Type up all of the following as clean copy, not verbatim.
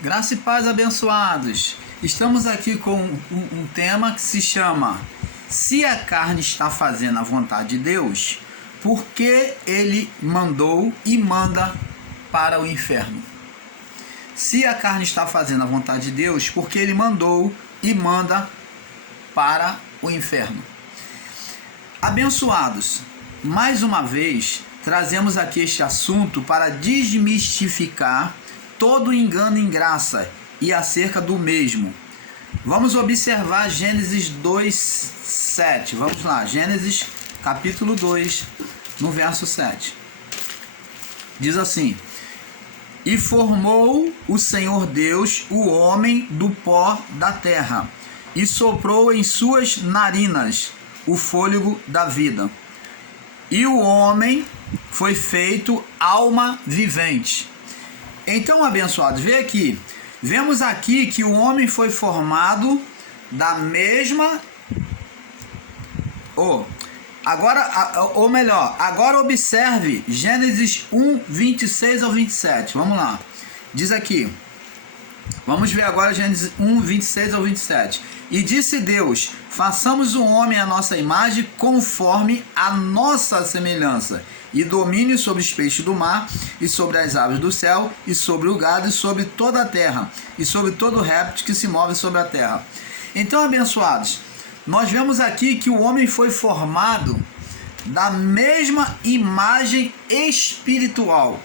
Graça e paz, abençoados. Estamos aqui com um tema que se chama: se a carne está fazendo a vontade de Deus, por que ele mandou e manda para o inferno? Se a carne está fazendo a vontade de Deus, por que ele mandou e manda para o inferno? Abençoados, mais uma vez trazemos aqui este assunto para desmistificar todo engano em graça e acerca do mesmo. Vamos observar Gênesis 2:7. Vamos lá, Gênesis capítulo 2, no verso 7. Diz assim: e formou o Senhor Deus o homem do pó da terra, e soprou em suas narinas o fôlego da vida. E o homem foi feito alma vivente. Então, abençoados, vemos aqui que o homem foi formado da mesma... Agora observe Gênesis 1, 26 ao 27. Vamos lá. Diz aqui. Vamos ver agora Gênesis 1, 26 ao 27. E disse Deus: façamos o homem à nossa imagem, conforme a nossa semelhança, e domine sobre os peixes do mar, e sobre as aves do céu, e sobre o gado, e sobre toda a terra, e sobre todo réptil que se move sobre a terra. Então, abençoados, nós vemos aqui que o homem foi formado da mesma imagem espiritual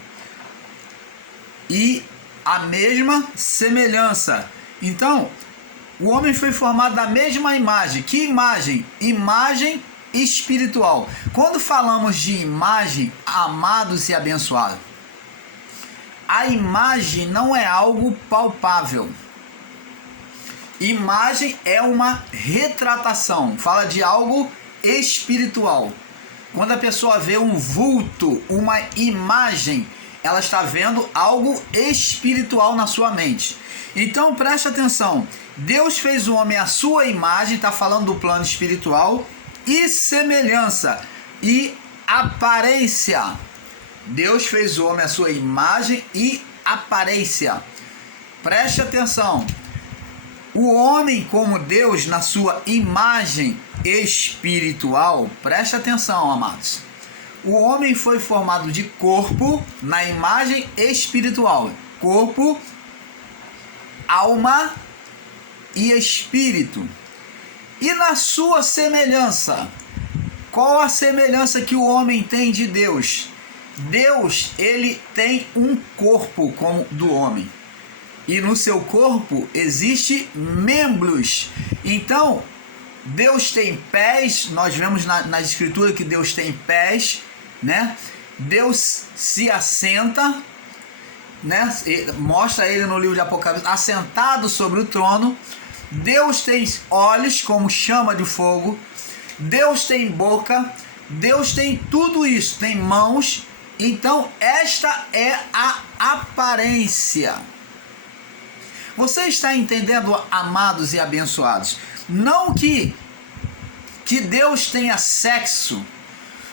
e a mesma semelhança. Então, o homem foi formado da mesma imagem. Que imagem? Imagem espiritual. Quando falamos de imagem, amados e abençoados, a imagem não é algo palpável. Imagem é uma retratação, fala de algo espiritual. Quando a pessoa vê um vulto, uma imagem, ela está vendo algo espiritual na sua mente. Então preste atenção, Deus fez o homem à sua imagem, está falando do plano espiritual, e semelhança e aparência. Deus fez o homem à sua imagem e aparência. Preste atenção, o homem como Deus na sua imagem espiritual, preste atenção, amados. O homem foi formado de corpo na imagem espiritual. Corpo, alma e espírito. E na sua semelhança, qual a semelhança que o homem tem de Deus? Deus, ele tem um corpo como do homem. E no seu corpo existem membros. Então, Deus tem pés, nós vemos na escritura que Deus tem pés, né? Deus se assenta, né? Mostra ele no livro de Apocalipse, assentado sobre o trono. Deus tem olhos como chama de fogo. Deus tem boca. Deus tem tudo isso, tem mãos. Então, esta é a aparência. Você está entendendo, amados e abençoados? Não que Deus tenha sexo,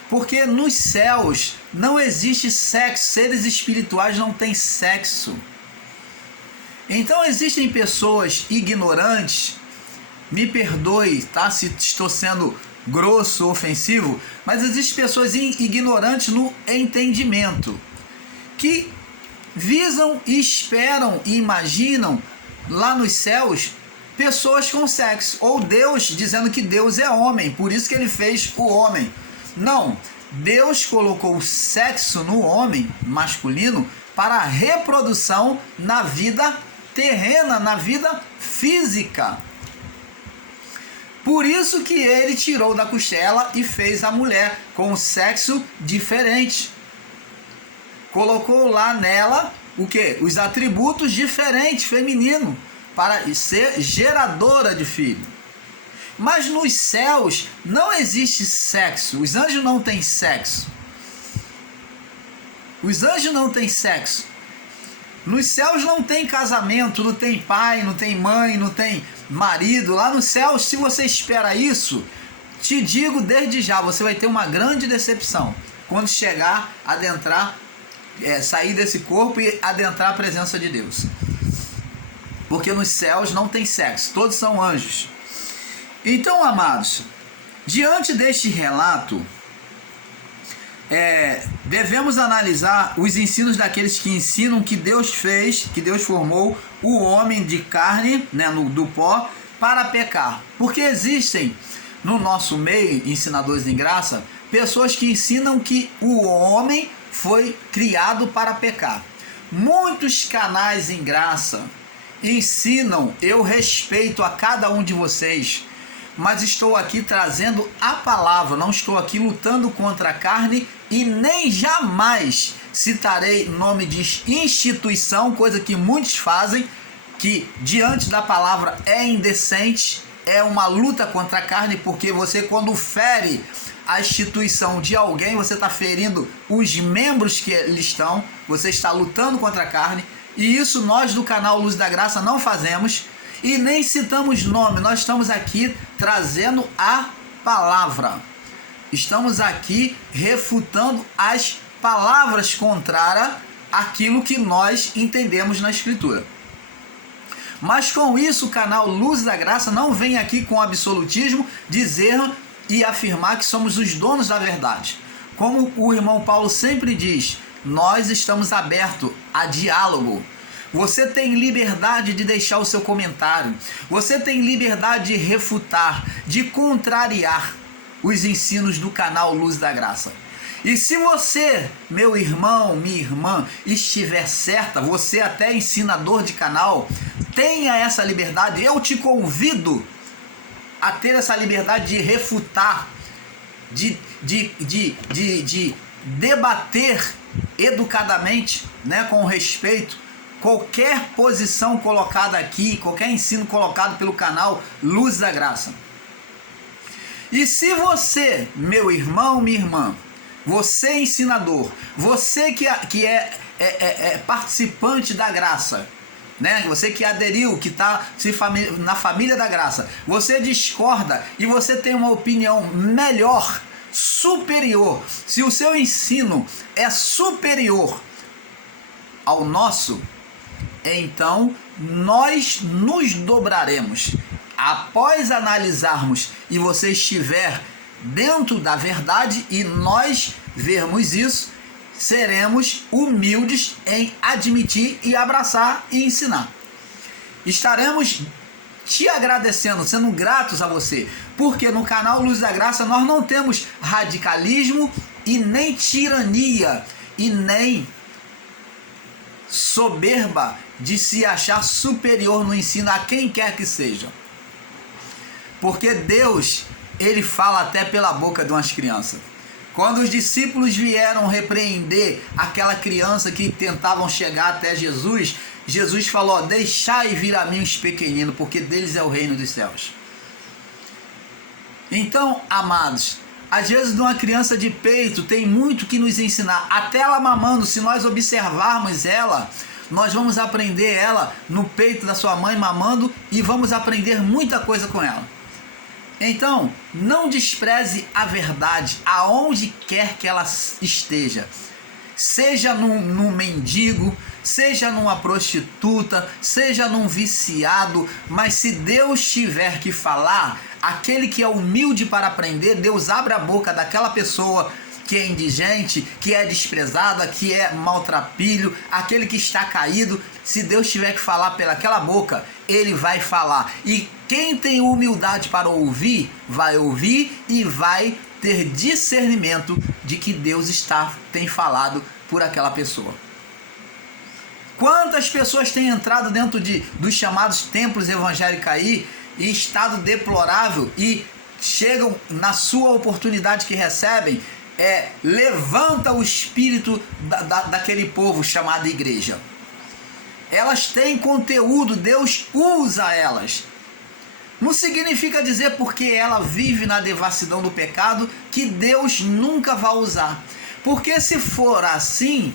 porque nos céus não existe sexo, seres espirituais não têm sexo. Então existem pessoas ignorantes, me perdoe, tá? Se estou sendo grosso ou ofensivo, mas existem pessoas ignorantes no entendimento, que visam e esperam e imaginam lá nos céus pessoas com sexo, ou Deus dizendo que Deus é homem, por isso que ele fez o homem. Não, Deus colocou o sexo no homem masculino para a reprodução na vida terrena, na vida física. Por isso que ele tirou da costela e fez a mulher com o sexo diferente. Colocou lá nela o quê? Os atributos diferentes, feminino, para ser geradora de filho. Mas nos céus não existe sexo. Os anjos não têm sexo. Os anjos não têm sexo. Nos céus não tem casamento, não tem pai, não tem mãe, não tem marido. Lá nos céus, se você espera isso, te digo desde já, você vai ter uma grande decepção quando chegar, adentrar, sair desse corpo e adentrar a presença de Deus. porque nos céus não tem sexo, todos são anjos. Então, amados, diante deste relato, devemos analisar os ensinos daqueles que ensinam que Deus fez, que Deus formou o homem de carne, né, do pó, para pecar. Porque existem no nosso meio, ensinadores em graça, pessoas que ensinam que o homem foi criado para pecar. Muitos canais em graça ensinam, eu respeito a cada um de vocês, mas estou aqui trazendo a palavra, não estou aqui lutando contra a carne e nem jamais citarei nome de instituição, coisa que muitos fazem, que diante da palavra é indecente, é uma luta contra a carne, porque você, quando fere a instituição de alguém, você está ferindo os membros que ali estão, você está lutando contra a carne, e isso nós do canal Luz da Graça não fazemos, e nem citamos nome, nós estamos aqui trazendo a palavra. Estamos aqui refutando as palavras contrárias àquilo que nós entendemos na Escritura. Mas com isso o canal Luz da Graça não vem aqui com absolutismo dizer e afirmar que somos os donos da verdade. Como o irmão Paulo sempre diz, nós estamos abertos a diálogo. Você tem liberdade de deixar o seu comentário. Você tem liberdade de refutar, de contrariar os ensinos do canal Luz da Graça. E se você, meu irmão, minha irmã, estiver certa, você até ensinador de canal, tenha essa liberdade. Eu te convido a ter essa liberdade de refutar, de debater educadamente, né, com respeito, qualquer posição colocada aqui, qualquer ensino colocado pelo canal Luz da Graça. E se você, meu irmão, minha irmã, você ensinador, você que é participante da graça, né? Você que aderiu, que está na família da graça, você discorda e você tem uma opinião melhor, superior, se o seu ensino é superior ao nosso, então nós nos dobraremos. Após analisarmos e você estiver dentro da verdade e nós vermos isso, seremos humildes em admitir e abraçar e ensinar. Estaremos te agradecendo, sendo gratos a você, porque no canal Luz da Graça nós não temos radicalismo e nem tirania e nem soberba de se achar superior no ensino a quem quer que seja. Porque Deus, ele fala até pela boca de umas crianças. Quando os discípulos vieram repreender aquela criança que tentavam chegar até Jesus, Jesus falou: deixai vir a mim os pequeninos, porque deles é o reino dos céus. Então, amados, às vezes de uma criança de peito tem muito que nos ensinar. Até ela mamando, se nós observarmos ela, nós vamos aprender ela no peito da sua mãe mamando e vamos aprender muita coisa com ela. Então, não despreze a verdade aonde quer que ela esteja. Seja num mendigo, seja numa prostituta, seja num viciado, mas se Deus tiver que falar, aquele que é humilde para aprender, Deus abre a boca daquela pessoa que é indigente, que é desprezada, que é maltrapilho, aquele que está caído. Se Deus tiver que falar pelaquela boca, ele vai falar. E quem tem humildade para ouvir, vai ouvir e vai ter discernimento de que Deus tem falado por aquela pessoa. Quantas pessoas têm entrado dentro dos chamados templos evangélicos aí, em estado deplorável, e chegam na sua oportunidade que recebem, levanta o espírito daquele povo chamado igreja. Elas têm conteúdo, Deus usa elas. Não significa dizer porque ela vive na devassidão do pecado que Deus nunca vai usar. Porque se for assim,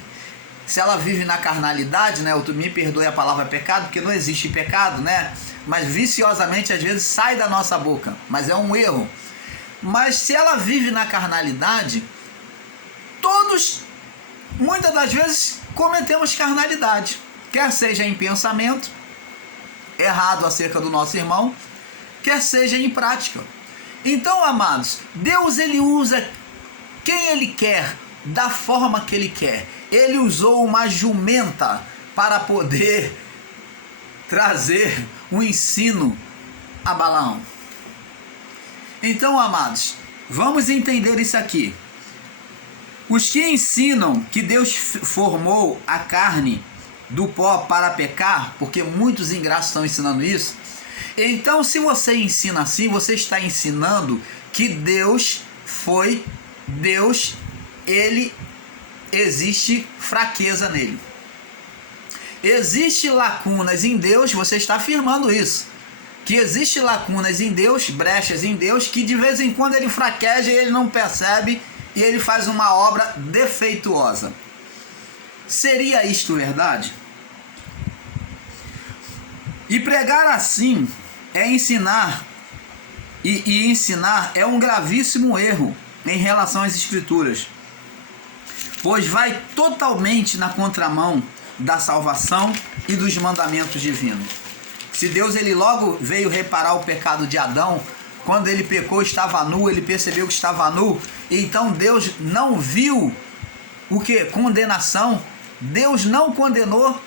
se ela vive na carnalidade, né? Me perdoe a palavra pecado, porque não existe pecado, né? Mas viciosamente às vezes sai da nossa boca, mas é um erro. Mas se ela vive na carnalidade, todos, muitas das vezes, cometemos carnalidade. Quer seja em pensamento, errado acerca do nosso irmão, quer seja em prática. Então, amados, Deus ele usa quem ele quer, da forma que ele quer. Ele usou uma jumenta para poder trazer um ensino a Balaão. Então, amados, vamos entender isso aqui. Os que ensinam que Deus formou a carne do pó para pecar, porque muitos ingratos estão ensinando isso. Então, se você ensina assim, você está ensinando que Deus, ele existe fraqueza nele. Existe lacunas em Deus, você está afirmando isso. Que existe lacunas em Deus, brechas em Deus, que de vez em quando ele fraqueja e ele não percebe e ele faz uma obra defeituosa. Seria isto verdade? E pregar assim é ensinar, e ensinar é um gravíssimo erro em relação às Escrituras, pois vai totalmente na contramão da salvação e dos mandamentos divinos. Se Deus ele logo veio reparar o pecado de Adão, quando ele pecou estava nu, ele percebeu que estava nu, então Deus não viu o que? Condenação. Deus não condenou,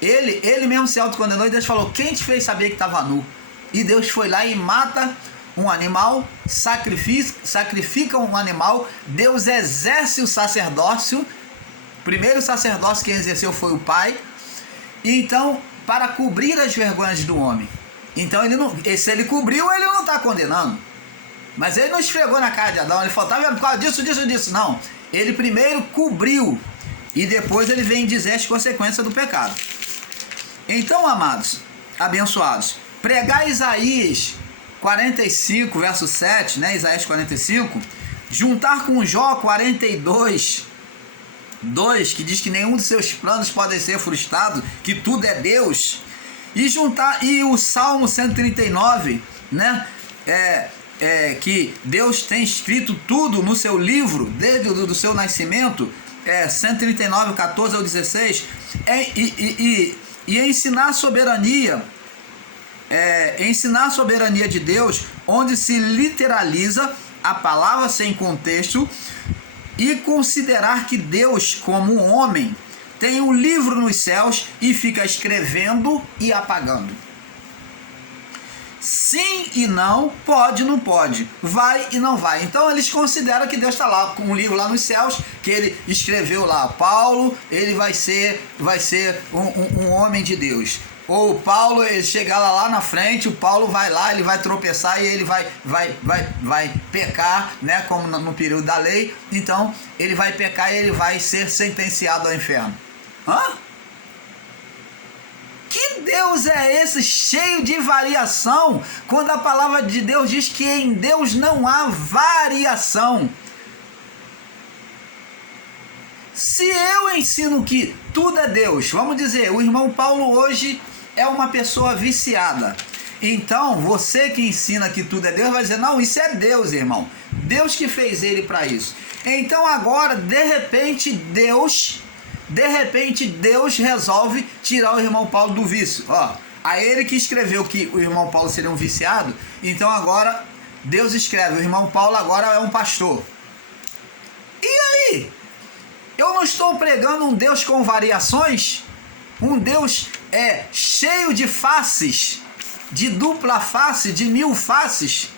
ele mesmo se autocondenou, e Deus falou: quem te fez saber que estava nu? E Deus foi lá e mata um animal, sacrifica um animal. Deus exerce o sacerdócio. Primeiro sacerdócio que exerceu foi o Pai. E então, para cobrir as vergonhas do homem. Então, se ele cobriu, ele não está condenando. Mas ele não esfregou na cara de Adão. Ele falou: tá vendo, por causa disso. Não. Ele primeiro cobriu. E depois ele vem dizer as consequências do pecado. Então, amados, abençoados, pregar Isaías 45, verso 7, né? Isaías 45, juntar com Jó 42, 2, que diz que nenhum dos seus planos pode ser frustrado, que tudo é Deus, e o Salmo 139, né? Que Deus tem escrito tudo no seu livro, desde o seu nascimento, 139, 14 ao 16, e ensinar a soberania, de Deus, onde se literaliza a palavra sem contexto, e considerar que Deus, como um homem, tem um livro nos céus e fica escrevendo e apagando. Sim e não, pode e não pode, vai e não vai. Então eles consideram que Deus está lá com um livro lá nos céus, que ele escreveu lá: Paulo, ele vai ser um homem de Deus. Ou Paulo, ele chegar lá na frente, o Paulo vai lá, ele vai tropeçar e ele vai pecar, né, como no período da lei. Então ele vai pecar e ele vai ser sentenciado ao inferno. Que Deus é esse cheio de variação, quando a palavra de Deus diz que em Deus não há variação? Se eu ensino que tudo é Deus, vamos dizer, o irmão Paulo hoje é uma pessoa viciada. Então, você que ensina que tudo é Deus vai dizer: não, isso é Deus, irmão. Deus que fez ele para isso. Então agora, de repente, Deus resolve tirar o irmão Paulo do vício. A ele que escreveu que o irmão Paulo seria um viciado, então agora Deus escreve: o irmão Paulo agora é um pastor. E aí? Eu não estou pregando um Deus com variações? Um Deus cheio de faces, de dupla face, de mil faces?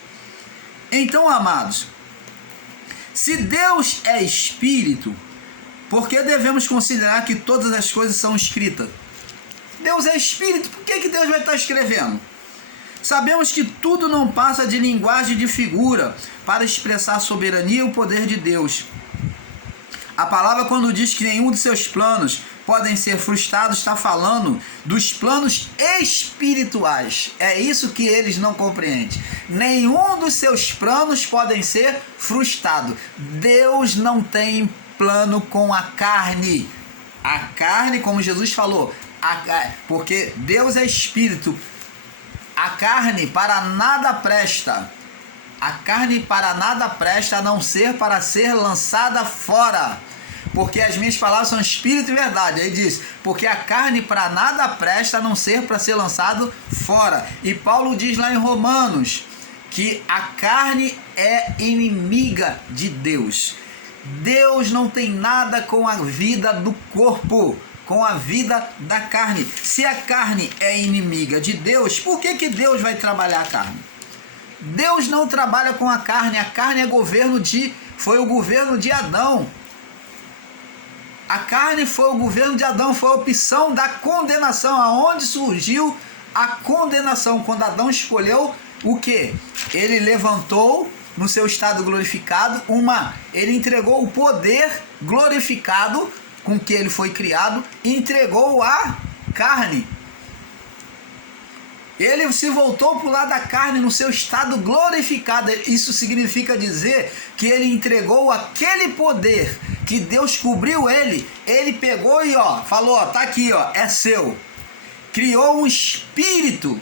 Então, amados, se Deus é espírito, por que devemos considerar que todas as coisas são escritas? Deus é espírito, por que Deus vai estar escrevendo? Sabemos que tudo não passa de linguagem de figura para expressar a soberania e o poder de Deus. A palavra, quando diz que nenhum de seus planos podem ser frustrados, está falando dos planos espirituais. É isso que eles não compreendem. Nenhum dos seus planos podem ser frustrados. Deus não tem plano com a carne. A carne, como Jesus falou, porque Deus é espírito. A carne para nada presta. A carne para nada presta, a não ser para ser lançada fora. porque as minhas palavras são espírito e verdade. Aí diz, porque a carne para nada presta, a não ser para ser lançado fora. E Paulo diz lá em Romanos que a carne é inimiga de Deus. Deus não tem nada com a vida do corpo, com a vida da carne. Se a carne é inimiga de Deus, por que Deus vai trabalhar a carne? Deus não trabalha com a carne é foi o governo de Adão. A carne foi o governo de Adão, foi a opção da condenação, aonde surgiu a condenação, quando Adão escolheu o quê? Ele levantou no seu estado glorificado, ele entregou o poder glorificado com que ele foi criado, entregou a carne. Ele se voltou para o lado da carne no seu estado glorificado. Isso significa dizer que ele entregou aquele poder que Deus cobriu ele. Ele pegou e falou, tá aqui, é seu. Criou um espírito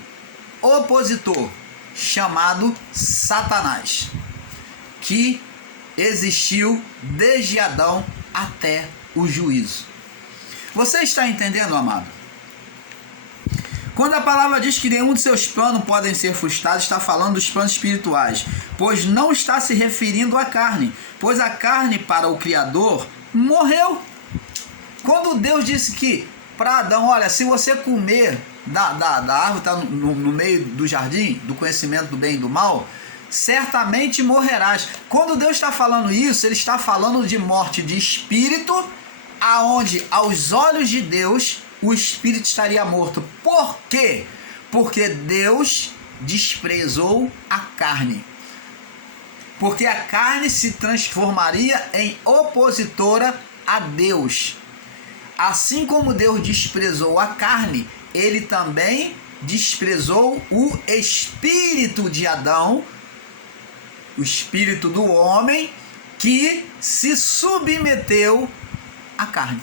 opositor chamado Satanás, que existiu desde Adão até o juízo. Você está entendendo, amado? Quando a palavra diz que nenhum de seus planos podem ser frustrados, está falando dos planos espirituais, pois não está se referindo à carne, pois a carne para o Criador morreu. Quando Deus disse que para Adão, olha, se você comer da árvore, está no meio do jardim, do conhecimento do bem e do mal, certamente morrerás. Quando Deus está falando isso, ele está falando de morte de espírito, aonde aos olhos de Deus o espírito estaria morto. Por quê? Porque Deus desprezou a carne. Porque a carne se transformaria em opositora a Deus. Assim como Deus desprezou a carne, ele também desprezou o espírito de Adão, o espírito do homem que se submeteu à carne.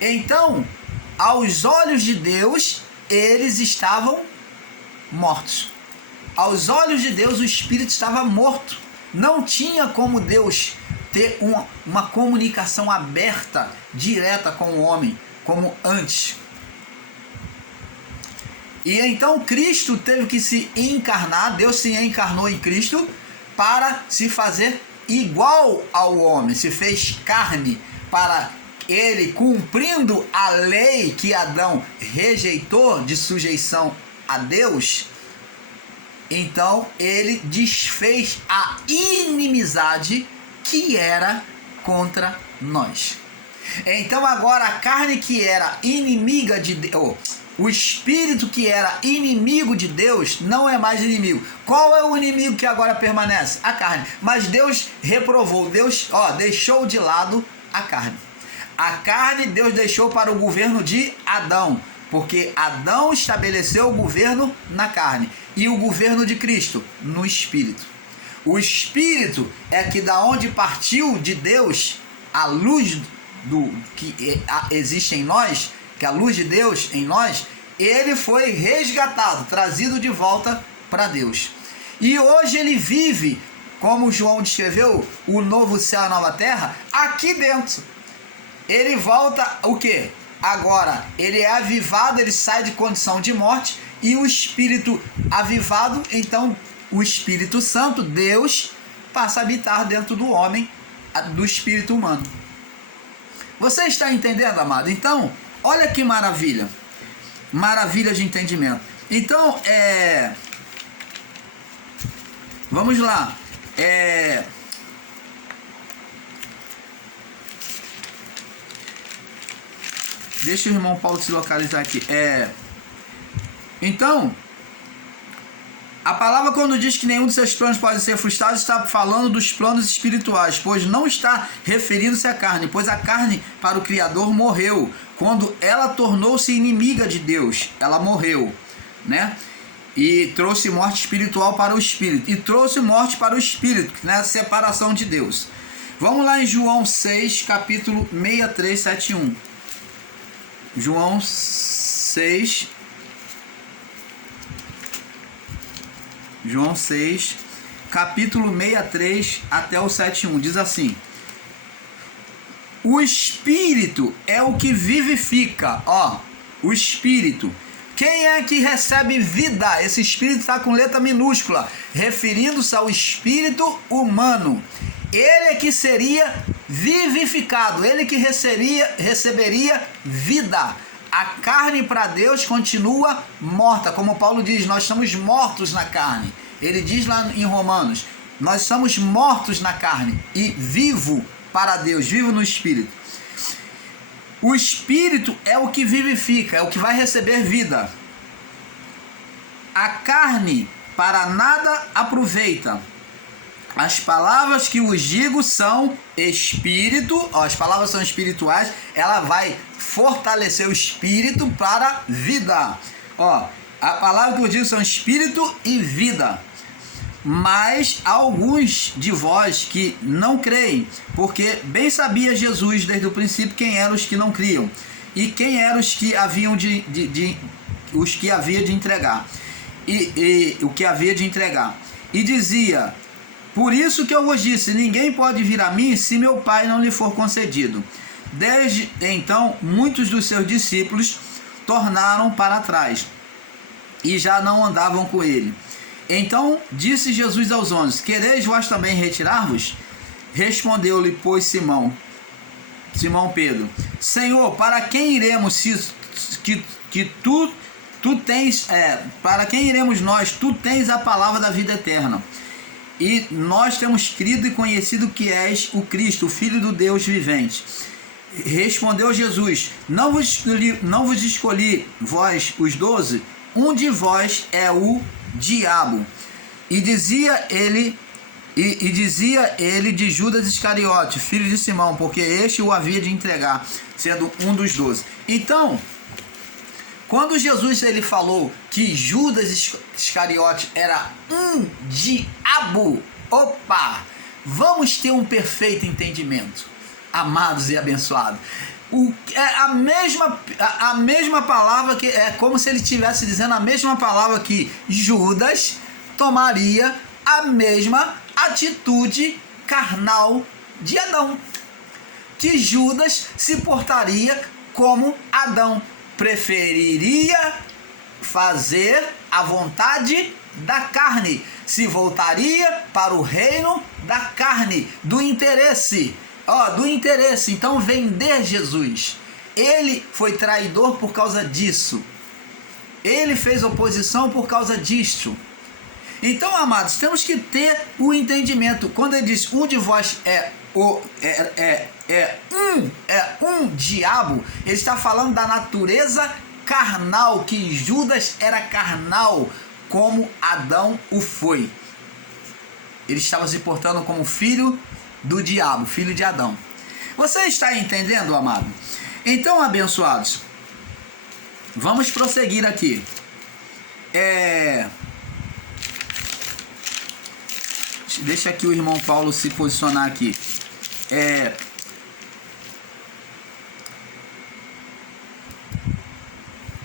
Então, aos olhos de Deus, eles estavam mortos. Aos olhos de Deus, o espírito estava morto. Não tinha como Deus ter uma comunicação aberta, direta com o homem, como antes. E então Cristo teve que se encarnar, Deus se encarnou em Cristo para se fazer igual ao homem, se fez carne para ele, cumprindo a lei que Adão rejeitou de sujeição a Deus. Então ele desfez a inimizade que era contra nós. Então agora a carne que era inimiga de Deus, o espírito que era inimigo de Deus, não é mais inimigo. Qual é o inimigo que agora permanece? A carne. Mas Deus reprovou, Deus deixou de lado a carne. A carne Deus deixou para o governo de Adão, porque Adão estabeleceu o governo na carne e o governo de Cristo no espírito. O espírito é que da onde partiu de Deus a luz do que existe em nós, que a luz de Deus em nós, ele foi resgatado, trazido de volta para Deus. E hoje ele vive, como João descreveu, o novo céu e a nova terra, aqui dentro. Ele volta o quê? Agora, ele é avivado, ele sai de condição de morte, e o espírito avivado, então o Espírito Santo, Deus, passa a habitar dentro do homem, do espírito humano. Você está entendendo, amado? Então, olha que maravilha. Maravilha de entendimento. Então, vamos lá. Deixa o irmão Paulo se localizar aqui. Então, a palavra quando diz que nenhum de seus planos pode ser frustrado, está falando dos planos espirituais, pois não está referindo-se à carne, pois a carne para o Criador morreu. Quando ela tornou-se inimiga de Deus, ela morreu, né? E trouxe morte espiritual para o espírito. E trouxe morte para o espírito, né? Separação de Deus. Vamos lá em João 6, capítulo 63, 71. João 6, capítulo 63 até o 71, diz assim: O Espírito é o que vivifica, ó, o Espírito. Quem é que recebe vida? Esse Espírito está com letra minúscula, referindo-se ao Espírito humano. Ele é que seria vivificado, ele que receberia vida. A carne para Deus continua morta, como Paulo diz, nós estamos mortos na carne. Ele diz lá em Romanos, nós somos mortos na carne e vivo para Deus, vivo no Espírito. O Espírito é o que vivifica, é o que vai receber vida. A carne para nada aproveita. As palavras que vos digo são espírito, ó, as palavras são espirituais, ela vai fortalecer o espírito para vida. Ó, a palavra que vos digo são espírito e vida. Mas alguns de vós que não creem, porque bem sabia Jesus desde o princípio quem eram os que não criam e quem eram os que haviam os que havia de entregar e o que havia de entregar. E dizia: por isso que eu vos disse, ninguém pode vir a mim se meu Pai não lhe for concedido. Desde então, muitos dos seus discípulos tornaram para trás e já não andavam com ele. Então disse Jesus aos 11: quereis vós também retirar-vos? Respondeu-lhe, pois, Simão Pedro: Senhor, para quem iremos que tu tens, para quem iremos nós? Tu tens a palavra da vida eterna. E nós temos crido e conhecido que és o Cristo, o Filho do Deus vivente. Respondeu Jesus: não vos escolhi vós os 12, um de vós é o diabo. E dizia ele de Judas Iscariote, filho de Simão, porque este o havia de entregar, sendo um dos 12. Então, quando Jesus ele falou que Judas Iscariote era um diabo, opa, vamos ter um perfeito entendimento, amados e abençoados. A mesma palavra, que é como se ele estivesse dizendo a mesma palavra que Judas tomaria a mesma atitude carnal de Adão, que Judas se portaria como Adão, preferiria fazer a vontade da carne, se voltaria para o reino da carne, do interesse. Então vender Jesus. Ele foi traidor por causa disso. Ele fez oposição por causa disso. Então, amados, temos que ter o entendimento. Quando ele diz um de vós é um diabo, ele está falando da natureza carnal, que Judas era carnal, como Adão o foi. Ele estava se portando como filho do diabo, filho de Adão. Você está entendendo, amado? Então, abençoados, vamos prosseguir aqui. Deixa aqui o irmão Paulo se posicionar aqui.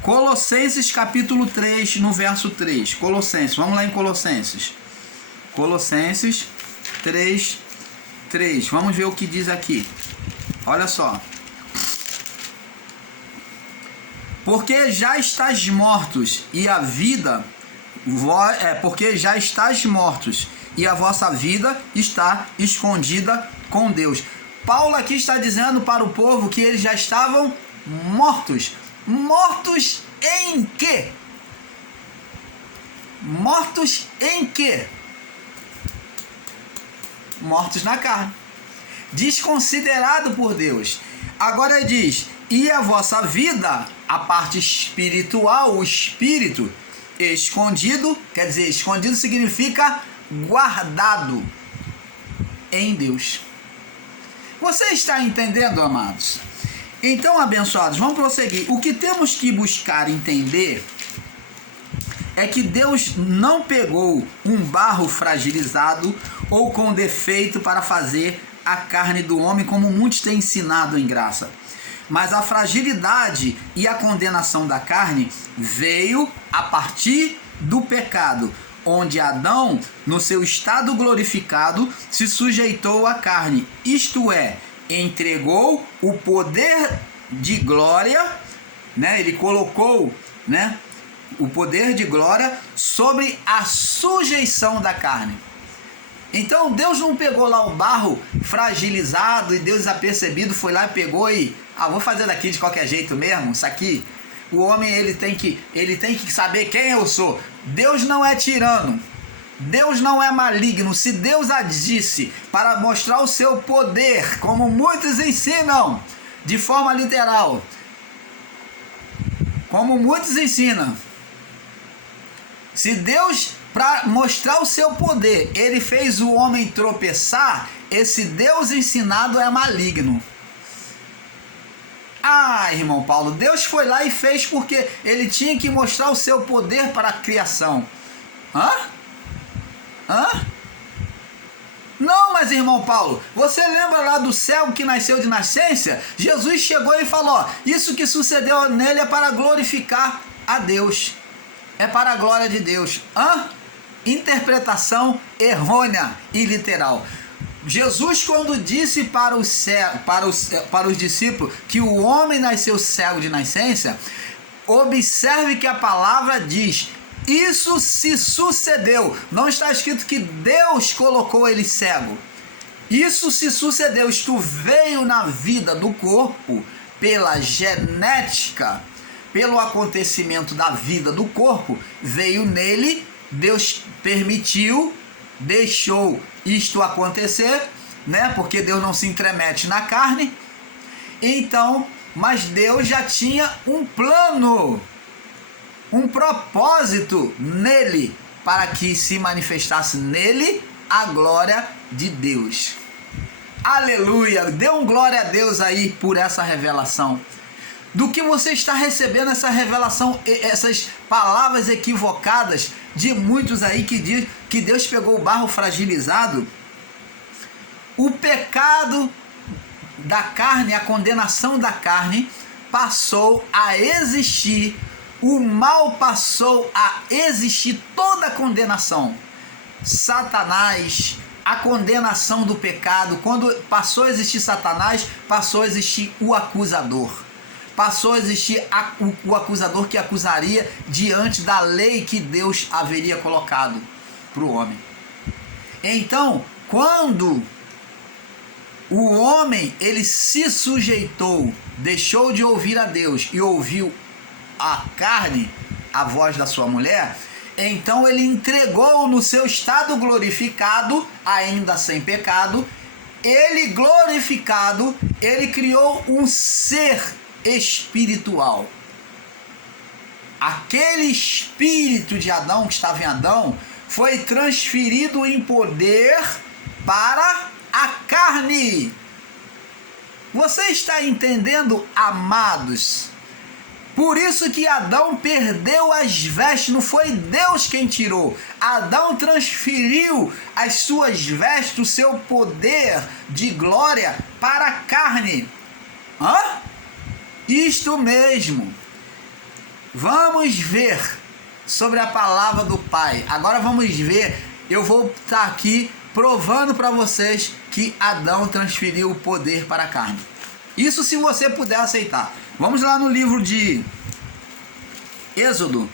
Colossenses capítulo 3, no verso 3. Colossenses, vamos lá em Colossenses. Colossenses 3, vamos ver o que diz aqui. Olha só. Porque já estás mortos e a vida... porque já estás mortos e a vossa vida está escondida com Deus. Paulo aqui está dizendo para o povo que eles já estavam mortos. Mortos em quê? Mortos em quê? Mortos na carne. Desconsiderado por Deus. Agora diz: e a vossa vida, a parte espiritual, o espírito, escondido, quer dizer, escondido significa guardado em Deus. Você está entendendo, amados? Então, abençoados, vamos prosseguir. O que temos que buscar entender é que Deus não pegou um barro fragilizado ou com defeito para fazer a carne do homem, como muitos têm ensinado em graça. Mas a fragilidade e a condenação da carne veio a partir do pecado, onde Adão, no seu estado glorificado, se sujeitou à carne, isto é, entregou o poder de glória, né? Ele colocou, né, o poder de glória sobre a sujeição da carne. Então Deus não pegou lá o barro fragilizado e Deus desapercebido foi lá e pegou e vou fazer daqui de qualquer jeito mesmo, isso aqui. O homem ele tem que saber quem eu sou. Deus não é tirano. Deus não é maligno. Se Deus agisse para mostrar o seu poder, como muitos ensinam, de forma literal, como muitos ensinam, se Deus, para mostrar o seu poder, ele fez o homem tropeçar, esse Deus ensinado é maligno. Irmão Paulo, Deus foi lá e fez porque ele tinha que mostrar o seu poder para a criação. Não, mas irmão Paulo, você lembra lá do cego que nasceu de nascença? Jesus chegou e falou, isso que sucedeu nele é para glorificar a Deus. É para a glória de Deus. Interpretação errônea e literal. Jesus, quando disse para os discípulos que o homem nasceu cego de nascença, observe que a palavra diz, isso se sucedeu. Não está escrito que Deus colocou ele cego. Isso se sucedeu. Isto veio na vida do corpo pela genética, pelo acontecimento da vida do corpo, veio nele, Deus permitiu, deixou isto acontecer, né? Porque Deus não se intromete na carne. Então, mas Deus já tinha um plano, um propósito nele, para que se manifestasse nele a glória de Deus. Aleluia! Dê um glória a Deus aí por essa revelação. Do que você está recebendo essa revelação, essas palavras equivocadas de muitos aí que diz que Deus pegou o barro fragilizado. O pecado da carne, a condenação da carne passou a existir, o mal passou a existir, toda a condenação. Satanás, a condenação do pecado, quando passou a existir Satanás, passou a existir o acusador. Passou a existir o acusador que acusaria diante da lei que Deus haveria colocado para o homem. Então, quando o homem ele se sujeitou, deixou de ouvir a Deus e ouviu a carne, a voz da sua mulher, então ele entregou no seu estado glorificado, ainda sem pecado, ele glorificado, ele criou um ser espiritual. Aquele espírito de Adão que estava em Adão foi transferido em poder para a carne. Você está entendendo, amados? Por isso que Adão perdeu as vestes, não foi Deus quem tirou. Adão transferiu as suas vestes, o seu poder de glória para a carne. Isto mesmo. Vamos ver sobre a palavra do Pai. Agora vamos ver, eu vou estar aqui provando para vocês que Adão transferiu o poder para a carne. Isso se você puder aceitar. Vamos lá no livro de Êxodo.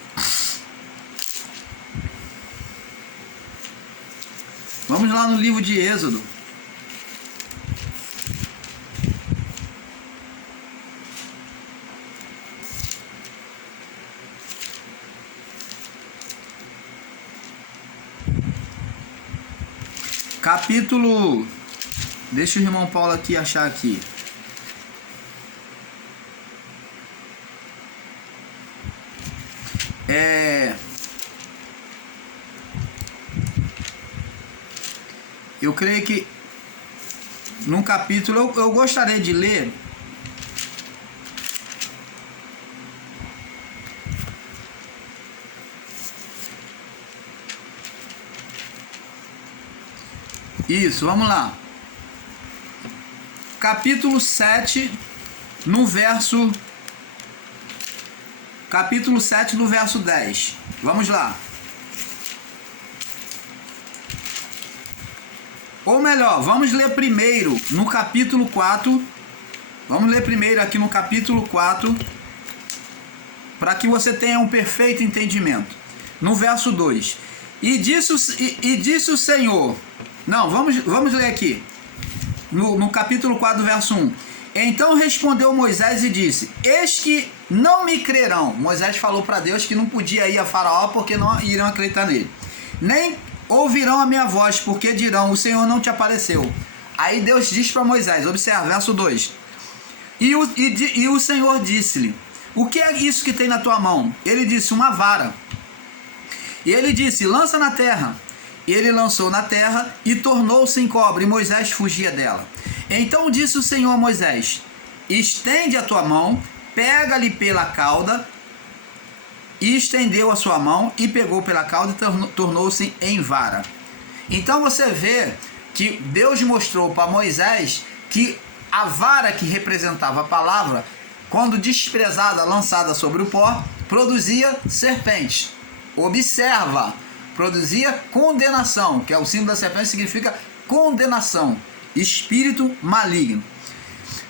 Vamos lá no livro de Êxodo. Capítulo... Deixa o irmão Paulo aqui achar aqui. Eu creio que num capítulo eu gostaria de ler. Isso, vamos lá. Capítulo 7, no verso... Capítulo 7, no verso 10. Vamos lá. Ou melhor, vamos ler primeiro no capítulo 4. Vamos ler primeiro aqui no capítulo 4, para que você tenha um perfeito entendimento. No verso 2. E disse o Senhor... Não, vamos ler aqui. No capítulo 4, verso 1. Então respondeu Moisés e disse: eis que não me crerão. Moisés falou para Deus que não podia ir a Faraó porque não iriam acreditar nele. Nem ouvirão a minha voz, porque dirão: o Senhor não te apareceu. Aí Deus diz para Moisés, observa, verso 2. E o Senhor disse-lhe: o que é isso que tem na tua mão? Ele disse: uma vara. E ele disse: lança na terra. E ele lançou na terra e tornou-se em cobra, e Moisés fugia dela. Então disse o Senhor a Moisés: estende a tua mão, pega-lhe pela cauda. E estendeu a sua mão e pegou pela cauda e tornou-se em vara. Então você vê que Deus mostrou para Moisés que a vara que representava a palavra, quando desprezada, lançada sobre o pó, produzia serpentes. Observa, produzia condenação, que é o símbolo da serpente, significa condenação, espírito maligno.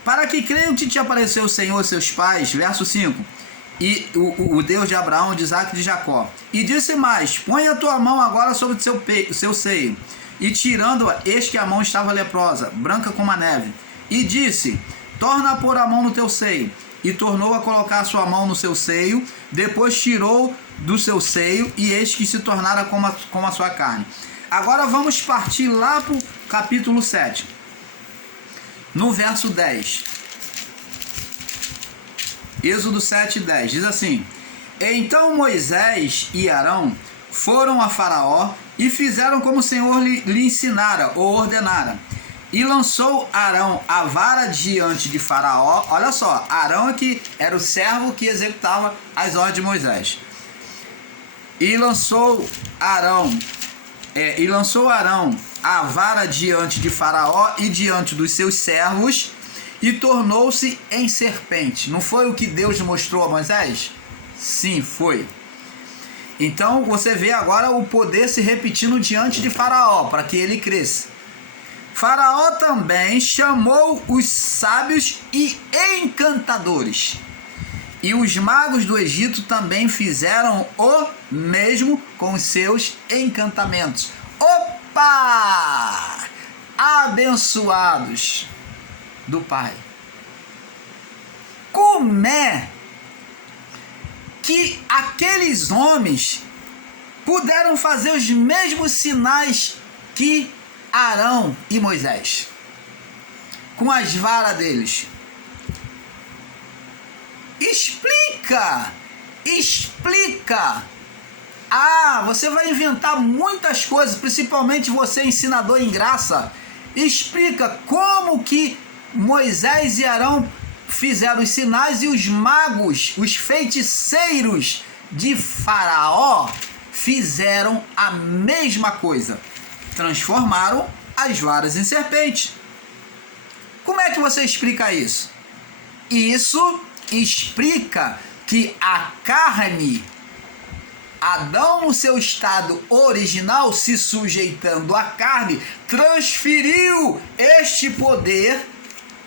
Para que creiam que te apareceu o Senhor seus pais, verso 5, e o Deus de Abraão, de Isaac e de Jacó. E disse mais: põe a tua mão agora sobre o seu seio. E tirando-a, eis que a mão estava leprosa, branca como a neve. E disse: torna a pôr a mão no teu seio. E tornou a colocar a sua mão no seu seio. Depois tirou do seu seio, e eis que se tornara como a sua carne. Agora vamos partir lá para o capítulo 7. No verso 10. Êxodo 7:10 diz assim: então Moisés e Arão foram a Faraó e fizeram como o Senhor lhe ensinara ou ordenara. E lançou Arão a vara diante de Faraó. Olha só, Arão aqui era o servo que executava as ordens de Moisés. E lançou Arão a vara diante de Faraó e diante dos seus servos, e tornou-se em serpente. Não foi o que Deus mostrou a Moisés? Sim, foi. Então você vê agora o poder se repetindo diante de Faraó, para que ele cresça. Faraó também chamou os sábios e encantadores. E os magos do Egito também fizeram o mesmo com os seus encantamentos. Opa! Abençoados do Pai. Como é que aqueles homens puderam fazer os mesmos sinais que Arão e Moisés, com as varas deles? Explica. Ah, você vai inventar muitas coisas, principalmente você, ensinador em graça. Explica como que Moisés e Arão fizeram os sinais e os magos, os feiticeiros de Faraó, fizeram a mesma coisa. Transformaram as varas em serpente. Como é que você explica isso? Isso explica que a carne, Adão no seu estado original, se sujeitando à carne, transferiu este poder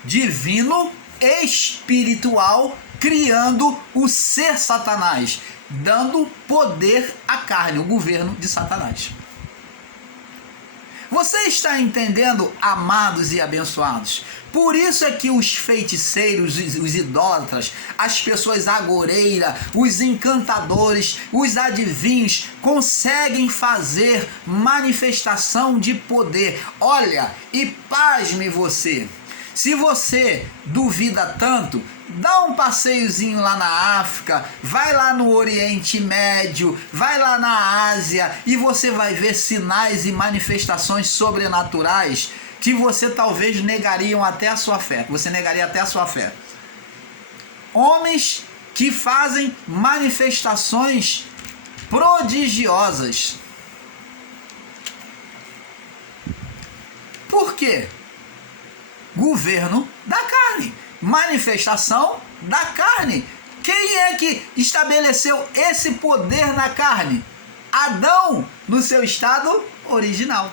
divino, espiritual, criando o ser Satanás, dando poder à carne, o governo de Satanás. Você está entendendo, amados e abençoados? Por isso é que os feiticeiros, os idólatras, as pessoas agoreiras, os encantadores, os adivinhos conseguem fazer manifestação de poder. Olha, e pasme você, se você duvida tanto, dá um passeiozinho lá na África, vai lá no Oriente Médio, vai lá na Ásia, e você vai ver sinais e manifestações sobrenaturais que você talvez negaria até a sua fé. Homens que fazem manifestações prodigiosas. Por quê? Governo da carne, manifestação da carne. Quem é que estabeleceu esse poder na carne? Adão, no seu estado original.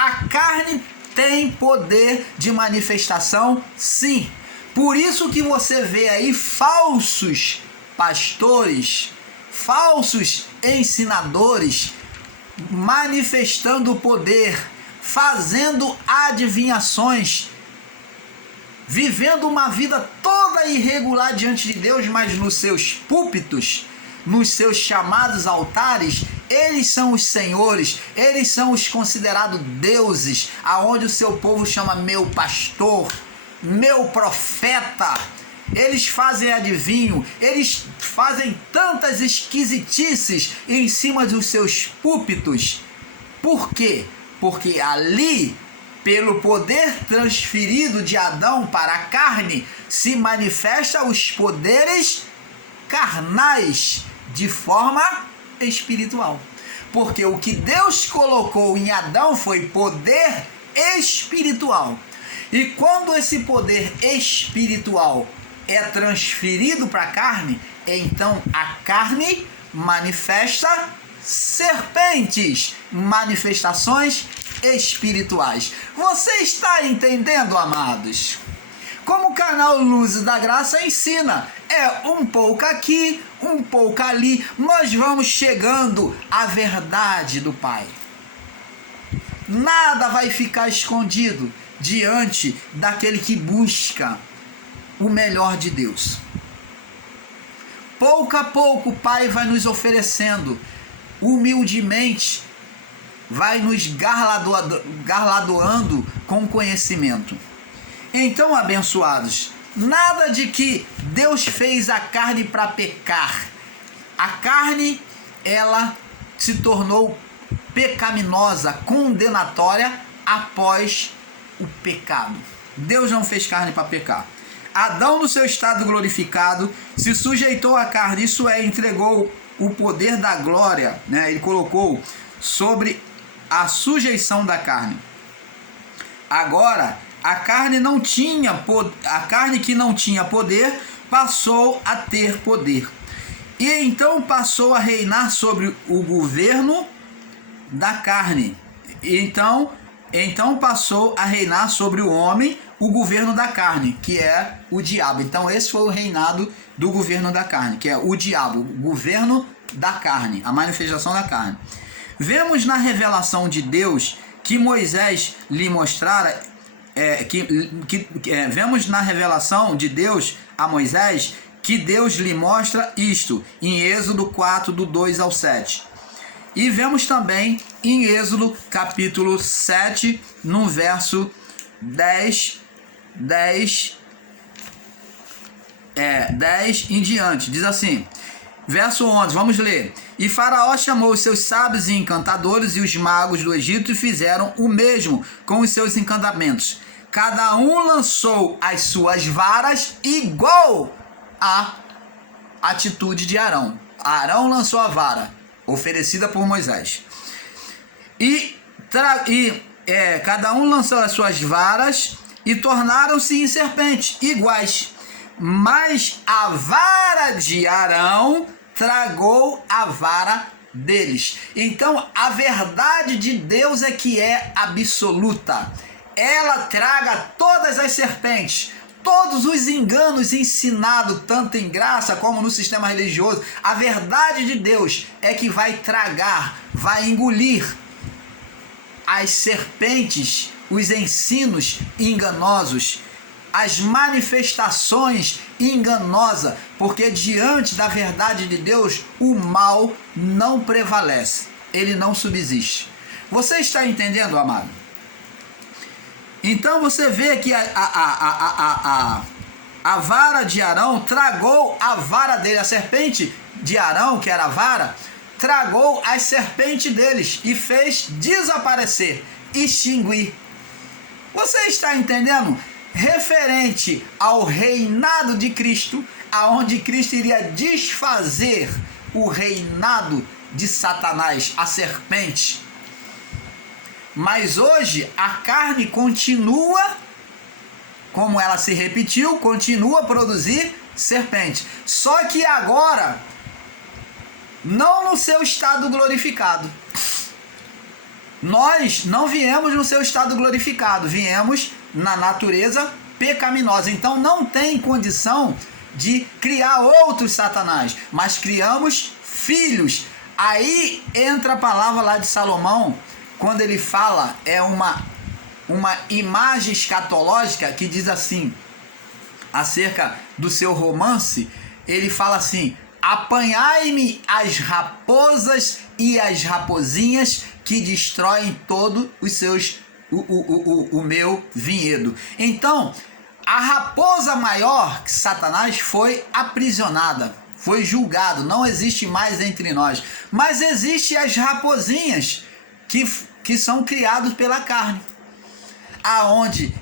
A carne tem poder de manifestação, sim. Por isso que você vê aí falsos pastores, falsos ensinadores manifestando poder, fazendo adivinhações, vivendo uma vida toda irregular diante de Deus, mas nos seus púlpitos, nos seus chamados altares, eles são os senhores, eles são os considerados deuses, aonde o seu povo chama meu pastor, meu profeta. Eles fazem adivinho, eles fazem tantas esquisitices em cima dos seus púlpitos. Por quê? Porque ali, pelo poder transferido de Adão para a carne, se manifesta os poderes carnais de forma espiritual. Porque o que Deus colocou em Adão foi poder espiritual. E quando esse poder espiritual é transferido para a carne, então a carne manifesta serpentes, manifestações espirituais. Você está entendendo, amados? Como o canal Luzes da Graça ensina, é um pouco aqui, um pouco ali, nós vamos chegando à verdade do Pai. Nada vai ficar escondido diante daquele que busca o melhor de Deus. Pouco a pouco o Pai vai nos oferecendo, humildemente, vai nos galardoando com conhecimento. Então, abençoados, nada de que Deus fez a carne para pecar. A carne, ela se tornou pecaminosa, condenatória após o pecado. Deus não fez carne para pecar. Adão, no seu estado glorificado, se sujeitou à carne, isso é, entregou o poder da glória, né? Ele colocou sobre a sujeição da carne. Agora, a carne que não tinha poder passou a ter poder. E então passou a reinar sobre o governo da carne. Então passou a reinar sobre o homem o governo da carne, que é o diabo. Então esse foi o reinado do governo da carne, que é o diabo, o governo da carne, a manifestação da carne. Vemos na revelação de Deus que Moisés lhe mostrara, vemos na revelação de Deus a Moisés que Deus lhe mostra isto, em Êxodo 4, do 2 ao 7. E vemos também em Êxodo capítulo 7, no verso 10 em diante. Diz assim, verso 11, vamos ler. E Faraó chamou os seus sábios e encantadores e os magos do Egito e fizeram o mesmo com os seus encantamentos. Cada um lançou as suas varas igual à atitude de Arão. Arão lançou a vara oferecida por Moisés. Cada um lançou as suas varas e tornaram-se em serpentes iguais. Mas a vara de Arão tragou a vara deles. Então a verdade de Deus é que é absoluta. Ela traga todas as serpentes, todos os enganos ensinados, tanto em graça como no sistema religioso. A verdade de Deus é que vai tragar, vai engolir as serpentes, os ensinos enganosos, as manifestações enganosas, porque diante da verdade de Deus, o mal não prevalece, ele não subsiste. Você está entendendo, amado? Então você vê que a vara de Arão tragou a vara dele, a serpente de Arão, que era a vara, tragou as serpentes deles e fez desaparecer, extinguir. Você está entendendo? Referente ao reinado de Cristo, aonde Cristo iria desfazer o reinado de Satanás, a serpente. Mas hoje a carne continua, como ela se repetiu, continua a produzir serpente. Só que agora, não no seu estado glorificado. Nós não viemos no seu estado glorificado, viemos na natureza pecaminosa. Então não tem condição de criar outros Satanás, mas criamos filhos. Aí entra a palavra lá de Salomão, quando ele fala, é uma imagem escatológica que diz assim, acerca do seu romance, ele fala assim: apanhai-me as raposas e as rapozinhas que destroem todo os seus o meu vinhedo. Então, a raposa maior que Satanás foi aprisionada, foi julgado, não existe mais entre nós. Mas existem as rapozinhas que são criadas pela carne, aonde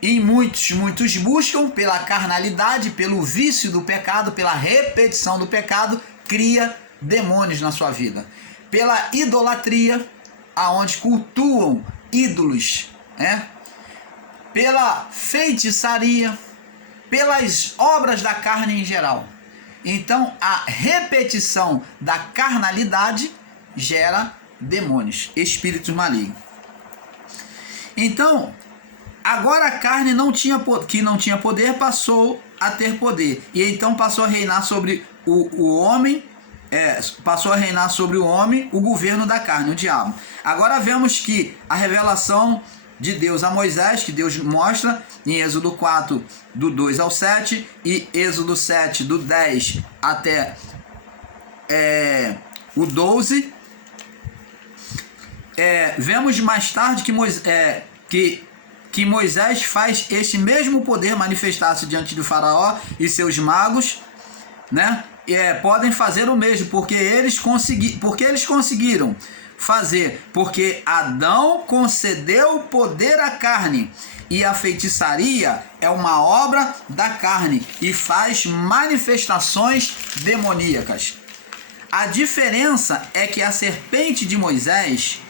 e muitos buscam pela carnalidade, pelo vício do pecado, pela repetição do pecado, cria demônios na sua vida. Pela idolatria, aonde cultuam ídolos, pela feitiçaria, pelas obras da carne em geral. Então, a repetição da carnalidade gera demônios, espíritos malignos. Então, agora a carne que não tinha poder passou a ter poder. E então passou a reinar sobre o homem, passou a reinar sobre o homem o governo da carne, o diabo. Agora vemos que a revelação de Deus a Moisés, que Deus mostra em Êxodo 4, do 2 ao 7, e Êxodo 7, do 10 até o 12. Vemos mais tarde que Moisés faz este mesmo poder manifestar-se diante do faraó e seus magos, podem fazer o mesmo, porque eles conseguiram fazer, porque Adão concedeu poder à carne, e a feitiçaria é uma obra da carne e faz manifestações demoníacas. A diferença é que a serpente de Moisés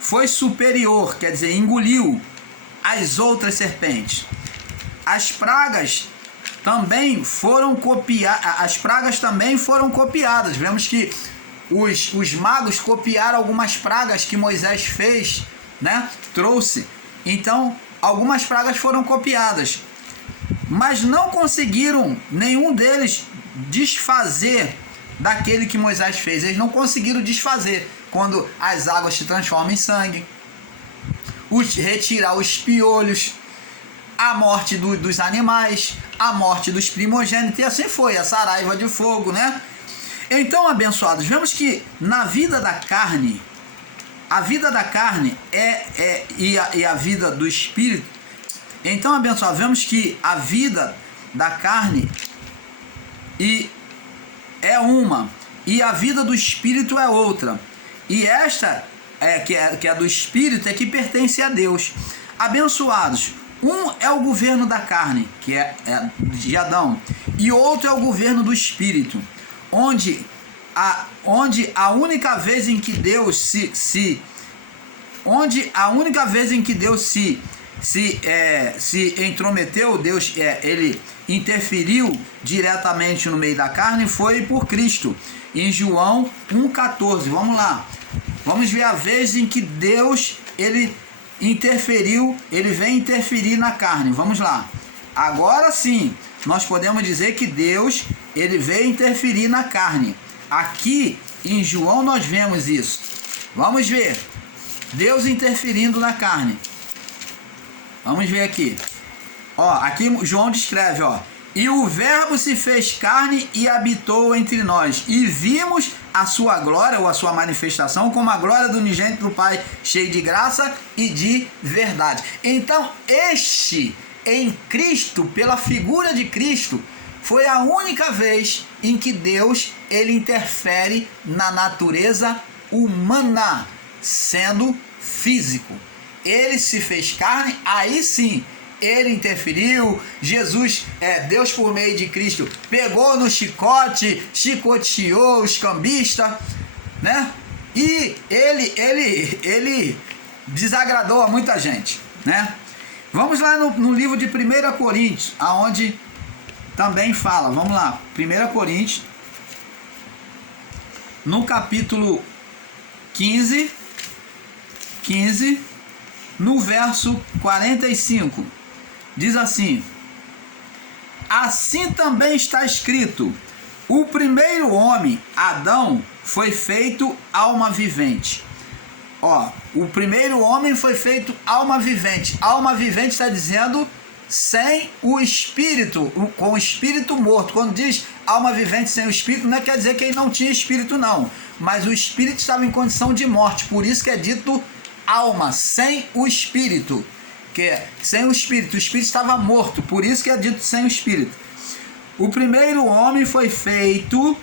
foi superior, quer dizer, engoliu as outras serpentes. As pragas também foram copiadas. Vemos que os magos copiaram algumas pragas que Moisés fez, trouxe. Então, algumas pragas foram copiadas, mas não conseguiram nenhum deles desfazer daquele que Moisés fez. Eles não conseguiram desfazer quando as águas se transformam em sangue, retirar os piolhos, a morte dos animais, a morte dos primogênitos, e assim foi, a saraiva de fogo, Então, abençoados, vemos que na vida da carne, a vida da carne e a vida do espírito. Então, abençoados, vemos que a vida da carne é uma, e a vida do espírito é outra. E esta, que é do espírito, é que pertence a Deus. Abençoados, um é o governo da carne, que é de Adão, e outro é o governo do espírito, onde a única vez em que Deus se intrometeu, Deus ele interferiu diretamente no meio da carne, foi por Cristo, em João 1,14. Vamos lá, vamos ver a vez em que Deus ele interferiu, ele vem interferir na carne. Vamos lá, agora sim nós podemos dizer que Deus ele veio interferir na carne. Aqui em João nós vemos isso. Vamos ver Deus interferindo na carne. Vamos ver aqui. Aqui João descreve, e o verbo se fez carne e habitou entre nós, e vimos a sua glória, ou a sua manifestação, como a glória do unigênito do Pai, cheio de graça e de verdade. Então, em Cristo, pela figura de Cristo, foi a única vez em que Deus ele interfere na natureza humana, sendo físico. Ele se fez carne, aí sim ele interferiu. Jesus, Deus por meio de Cristo, pegou no chicote, chicoteou os cambistas, e ele desagradou a muita gente, Vamos lá no livro de 1 Coríntios, aonde também fala. Vamos lá, 1 Coríntios, no capítulo 15, 15, no verso 45. Diz assim: assim também está escrito: o primeiro homem, Adão, foi feito alma vivente. O primeiro homem foi feito alma vivente. Alma vivente está dizendo sem o espírito, com o espírito morto. Quando diz alma vivente sem o espírito, não quer dizer que ele não tinha espírito, não. Mas o espírito estava em condição de morte. Por isso que é dito alma, sem o espírito. Sem o espírito estava morto. Por isso que é dito sem o espírito. O primeiro homem foi feito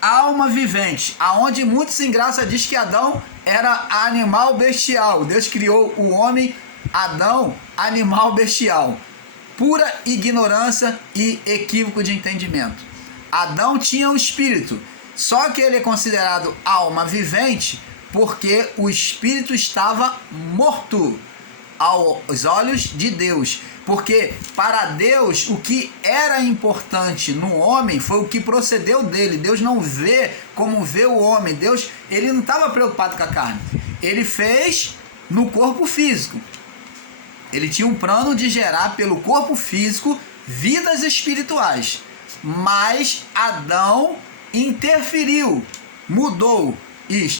alma vivente, aonde muito sem graça diz que Adão era animal bestial. Deus criou o homem, Adão, animal bestial. Pura ignorância e equívoco de entendimento. Adão tinha um espírito, só que ele é considerado alma vivente porque o espírito estava morto aos olhos de Deus. Porque para Deus o que era importante no homem foi o que procedeu dele. Deus não vê como vê o homem. Deus, ele não estava preocupado com a carne. Ele fez no corpo físico. Ele tinha um plano de gerar pelo corpo físico vidas espirituais. Mas Adão interferiu, mudou isto.